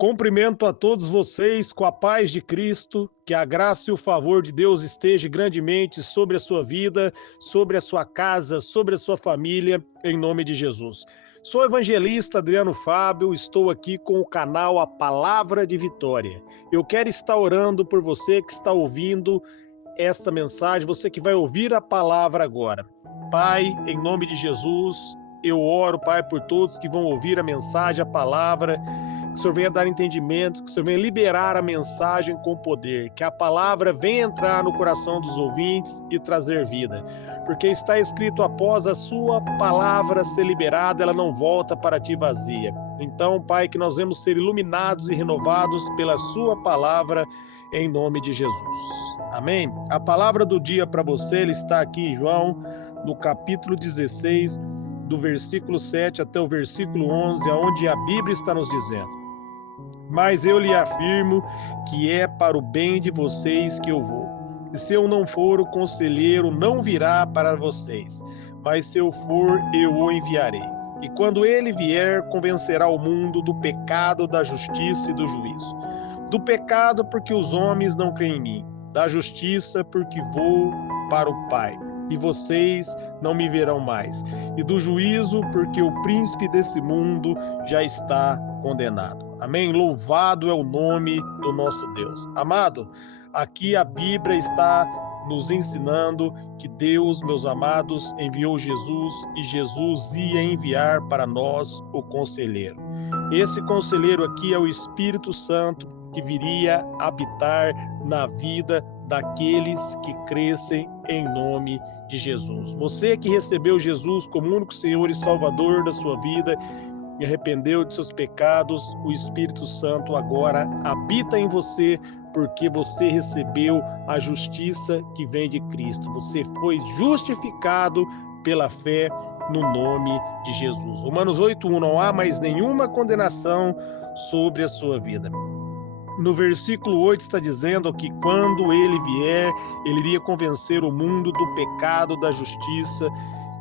Cumprimento a todos vocês com a paz de Cristo, que a graça e o favor de Deus esteja grandemente sobre a sua vida, sobre a sua casa, sobre a sua família, em nome de Jesus. Sou o evangelista Adriano Fábio, estou aqui com o canal A Palavra de Vitória. Eu quero estar orando por você que está ouvindo esta mensagem, você que vai ouvir a palavra agora. Pai, em nome de Jesus, eu oro, Pai, por todos que vão ouvir a mensagem, a palavra, que o Senhor venha dar entendimento, que o Senhor venha liberar a mensagem com poder, que a palavra venha entrar no coração dos ouvintes e trazer vida. Porque está escrito, após a sua palavra ser liberada, ela não volta para ti vazia. Então, Pai, que nós vamos ser iluminados e renovados pela sua palavra, em nome de Jesus. Amém? A palavra do dia para você, ele está aqui em João, no capítulo 16, do versículo 7 até o versículo 11, onde a Bíblia está nos dizendo: mas eu lhe afirmo que é para o bem de vocês que eu vou. E se eu não for, o conselheiro não virá para vocês, mas se eu for, eu o enviarei. E quando ele vier, convencerá o mundo do pecado, da justiça e do juízo. Do pecado, porque os homens não creem em mim. Da justiça, porque vou para o Pai, e vocês não me verão mais. E do juízo, porque o príncipe desse mundo já está condenado. Amém? Louvado é o nome do nosso Deus. Amado, aqui a Bíblia está nos ensinando que Deus, meus amados, enviou Jesus e Jesus ia enviar para nós o conselheiro. Esse conselheiro aqui é o Espírito Santo que viria habitar na vida daqueles que crescem em nome de Jesus. Você que recebeu Jesus como único Senhor e Salvador da sua vida e arrependeu de seus pecados, o Espírito Santo agora habita em você, porque você recebeu a justiça que vem de Cristo. Você foi justificado pela fé no nome de Jesus. Romanos 8:1, não há mais nenhuma condenação sobre a sua vida. No versículo 8 está dizendo que quando ele vier, ele iria convencer o mundo do pecado, da justiça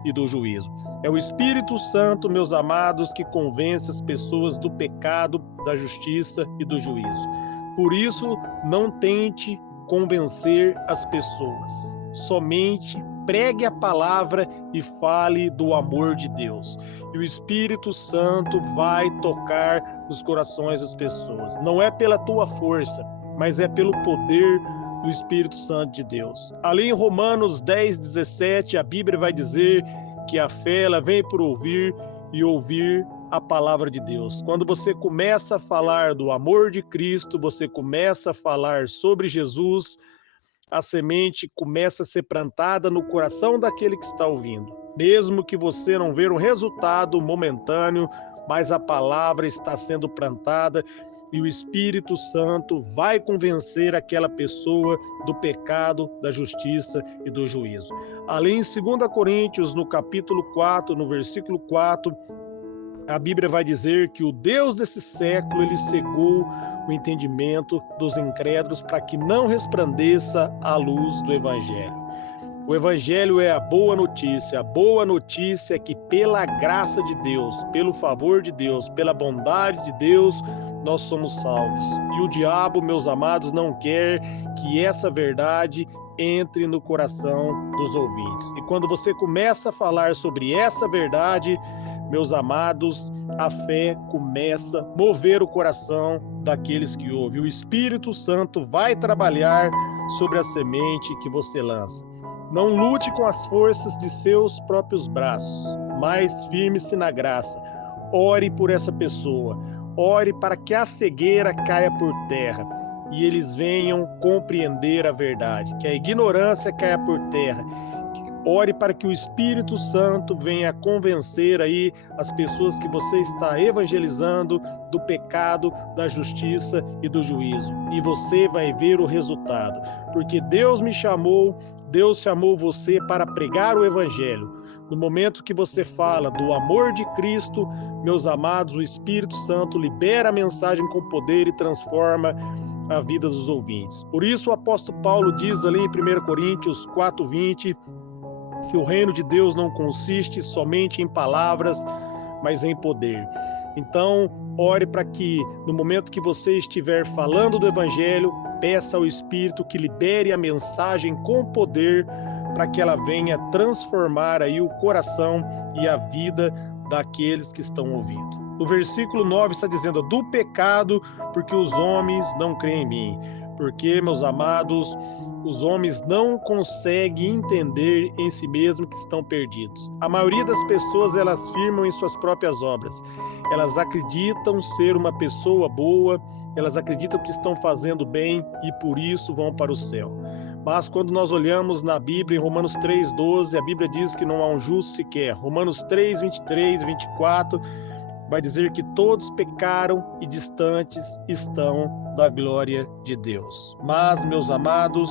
e do juízo. É o Espírito Santo, meus amados, que convence as pessoas do pecado, da justiça e do juízo. Por isso, não tente convencer as pessoas. Somente pregue a palavra e fale do amor de Deus. E o Espírito Santo vai tocar nos corações das pessoas. Não é pela tua força, mas é pelo poder do Espírito Santo de Deus. Ali em Romanos 10:17, a Bíblia vai dizer que a fé ela vem por ouvir e ouvir a palavra de Deus. Quando você começa a falar do amor de Cristo, você começa a falar sobre Jesus, a semente começa a ser plantada no coração daquele que está ouvindo. Mesmo que você não veja um resultado momentâneo, mas a palavra está sendo plantada e o Espírito Santo vai convencer aquela pessoa do pecado, da justiça e do juízo. Ali em 2 Coríntios, no capítulo 4, no versículo 4, a Bíblia vai dizer que o Deus desse século, ele cegou o entendimento dos incrédulos para que não resplandeça a luz do Evangelho. O Evangelho é a boa notícia. A boa notícia é que pela graça de Deus, pelo favor de Deus, pela bondade de Deus, nós somos salvos. E o diabo, meus amados, não quer que essa verdade entre no coração dos ouvintes. E quando você começa a falar sobre essa verdade, meus amados, a fé começa a mover o coração daqueles que ouvem. O Espírito Santo vai trabalhar sobre a semente que você lança. Não lute com as forças de seus próprios braços, mas firme-se na graça. Ore por essa pessoa. Ore para que a cegueira caia por terra e eles venham compreender a verdade, que a ignorância caia por terra. Ore para que o Espírito Santo venha convencer aí as pessoas que você está evangelizando do pecado, da justiça e do juízo. E você vai ver o resultado. Porque Deus chamou você para pregar o Evangelho. No momento que você fala do amor de Cristo, meus amados, o Espírito Santo libera a mensagem com poder e transforma a vida dos ouvintes. Por isso o apóstolo Paulo diz ali em 1 Coríntios 4:20, que o reino de Deus não consiste somente em palavras, mas em poder. Então, ore para que no momento que você estiver falando do Evangelho, peça ao Espírito que libere a mensagem com poder para que ela venha transformar aí o coração e a vida daqueles que estão ouvindo. No versículo 9 está dizendo: do pecado, porque os homens não creem em mim. Porque, meus amados, os homens não conseguem entender em si mesmos que estão perdidos. A maioria das pessoas, elas firmam em suas próprias obras. Elas acreditam ser uma pessoa boa, elas acreditam que estão fazendo bem e por isso vão para o céu. Mas quando nós olhamos na Bíblia, em Romanos 3,12, a Bíblia diz que não há um justo sequer. Romanos 3:23 e 24 vai dizer que todos pecaram e distantes estão da glória de Deus. Mas, meus amados,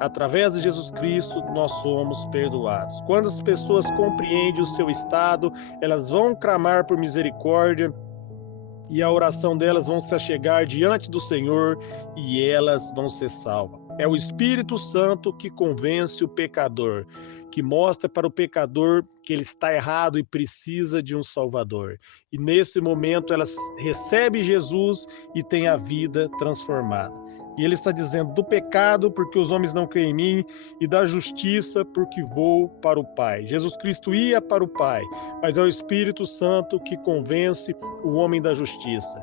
através de Jesus Cristo, nós somos perdoados. Quando as pessoas compreendem o seu estado, elas vão clamar por misericórdia e a oração delas vão se achegar diante do Senhor e elas vão ser salvas. É o Espírito Santo que convence o pecador, que mostra para o pecador que ele está errado e precisa de um Salvador. E nesse momento elas recebem Jesus e têm a vida transformada. E ele está dizendo: do pecado, porque os homens não creem em mim, e da justiça, porque vou para o Pai. Jesus Cristo ia para o Pai, mas é o Espírito Santo que convence o homem da justiça.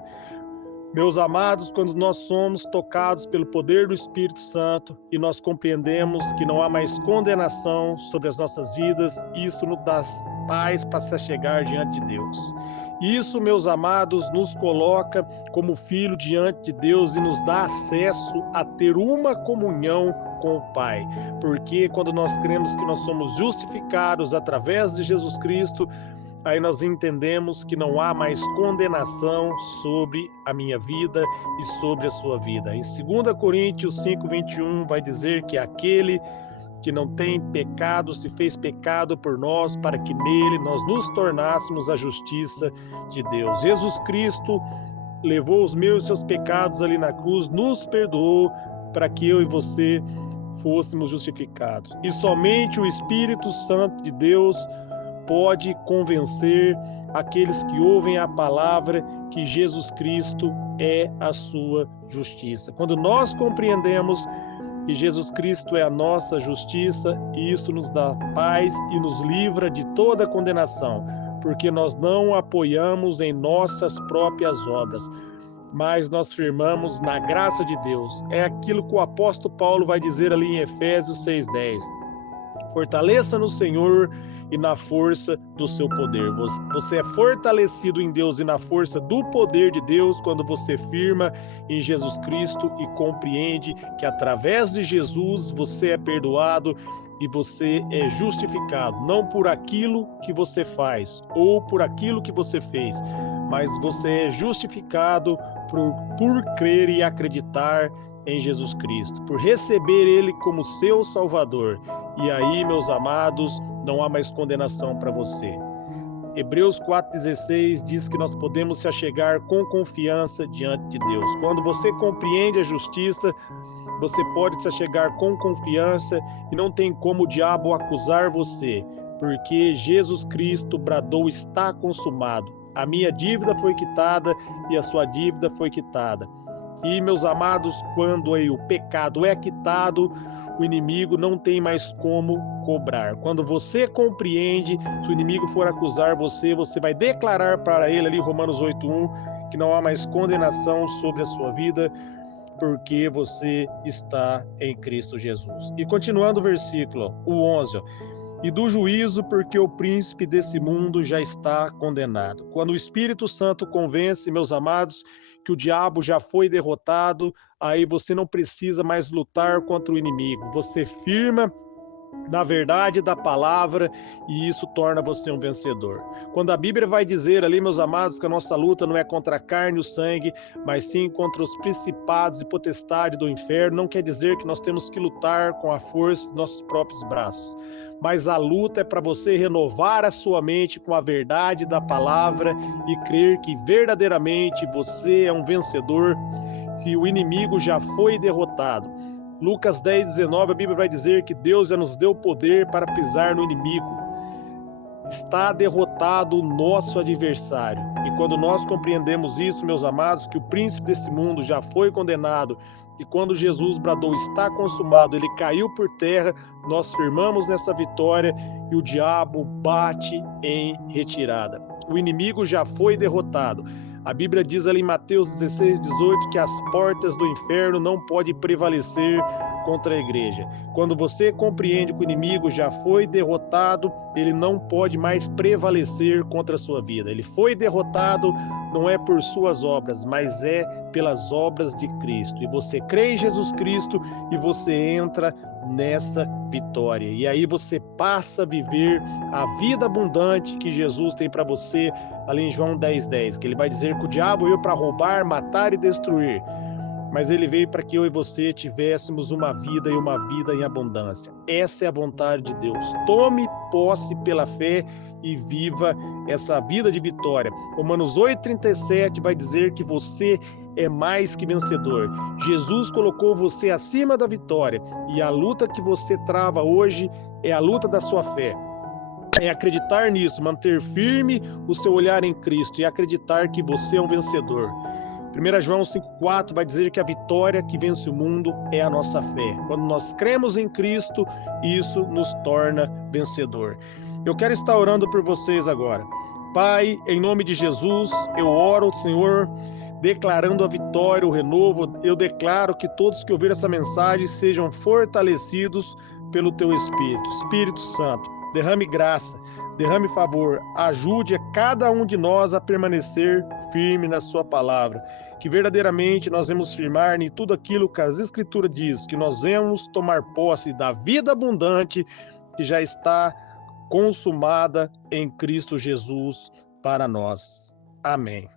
Meus amados, quando nós somos tocados pelo poder do Espírito Santo e nós compreendemos que não há mais condenação sobre as nossas vidas, isso nos dá paz para se chegar diante de Deus. Isso, meus amados, nos coloca como filho diante de Deus e nos dá acesso a ter uma comunhão com o Pai. Porque quando nós cremos que nós somos justificados através de Jesus Cristo, aí nós entendemos que não há mais condenação sobre a minha vida e sobre a sua vida. Em 2 Coríntios 5:21 vai dizer que aquele que não tem pecado se fez pecado por nós, para que nele nós nos tornássemos a justiça de Deus. Jesus Cristo levou os meus e seus pecados ali na cruz, nos perdoou para que eu e você fôssemos justificados. E somente o Espírito Santo de Deus pode convencer aqueles que ouvem a palavra que Jesus Cristo é a sua justiça. Quando nós compreendemos que Jesus Cristo é a nossa justiça, isso nos dá paz e nos livra de toda condenação, porque nós não apoiamos em nossas próprias obras, mas nós firmamos na graça de Deus. É aquilo que o apóstolo Paulo vai dizer ali em Efésios 6:10. Fortaleça no Senhor e na força do seu poder. Você é fortalecido em Deus e na força do poder de Deus quando você firma em Jesus Cristo e compreende que através de Jesus você é perdoado e você é justificado, não por aquilo que você faz ou por aquilo que você fez, mas você é justificado por crer e acreditar em Jesus Cristo, por receber Ele como seu Salvador. E aí, meus amados, não há mais condenação para você. Hebreus 4,16 diz que nós podemos se achegar com confiança diante de Deus. Quando você compreende a justiça, você pode se achegar com confiança e não tem como o diabo acusar você, porque Jesus Cristo bradou: está consumado. A minha dívida foi quitada e a sua dívida foi quitada. E, meus amados, quando aí o pecado é quitado, o inimigo não tem mais como cobrar. Quando você compreende, se o inimigo for acusar você, você vai declarar para ele ali, Romanos 8:1, que não há mais condenação sobre a sua vida, porque você está em Cristo Jesus. E continuando o versículo, o 11, e do juízo, porque o príncipe desse mundo já está condenado. Quando o Espírito Santo convence, meus amados, que o diabo já foi derrotado, aí você não precisa mais lutar contra o inimigo. Você firma na verdade da palavra e isso torna você um vencedor. Quando a Bíblia vai dizer ali, meus amados, que a nossa luta não é contra a carne e o sangue, mas sim contra os principados e potestades do inferno, não quer dizer que nós temos que lutar com a força dos nossos próprios braços. Mas a luta é para você renovar a sua mente com a verdade da palavra e crer que verdadeiramente você é um vencedor, que o inimigo já foi derrotado. Lucas 10:19, a Bíblia vai dizer que Deus já nos deu poder para pisar no inimigo. está derrotado o nosso adversário. E quando nós compreendemos isso, meus amados, que o príncipe desse mundo já foi condenado, e quando Jesus bradou está consumado, ele caiu por terra, nós firmamos nessa vitória e o diabo bate em retirada. O inimigo já foi derrotado. A Bíblia diz ali em Mateus 16:18 que as portas do inferno não podem prevalecer contra a igreja. Quando você compreende que o inimigo já foi derrotado, ele não pode mais prevalecer contra a sua vida. Ele foi derrotado não é por suas obras, mas é pelas obras de Cristo. E você crê em Jesus Cristo e você entra nessa vitória. E aí você passa a viver a vida abundante que Jesus tem para você, ali em João 10:10, que ele vai dizer que o diabo veio para roubar, matar e destruir, mas ele veio para que eu e você tivéssemos uma vida e uma vida em abundância. Essa é a vontade de Deus. Tome posse pela fé e viva essa vida de vitória. Romanos 8:37 vai dizer que você é mais que vencedor. Jesus colocou você acima da vitória e a luta que você trava hoje é a luta da sua fé. É acreditar nisso, manter firme o seu olhar em Cristo e acreditar que você é um vencedor. 1 João 5,4 vai dizer que a vitória que vence o mundo é a nossa fé. Quando nós cremos em Cristo, isso nos torna vencedor. Eu quero estar orando por vocês agora. Pai, em nome de Jesus, eu oro, Senhor, declarando a vitória, o renovo. Eu declaro que todos que ouviram essa mensagem sejam fortalecidos pelo Teu Espírito. Espírito Santo, derrame graça, derrame favor, ajude a cada um de nós a permanecer firme na Sua palavra. Que verdadeiramente nós vamos firmar em tudo aquilo que as Escrituras diz, que nós vamos tomar posse da vida abundante que já está consumada em Cristo Jesus para nós. Amém.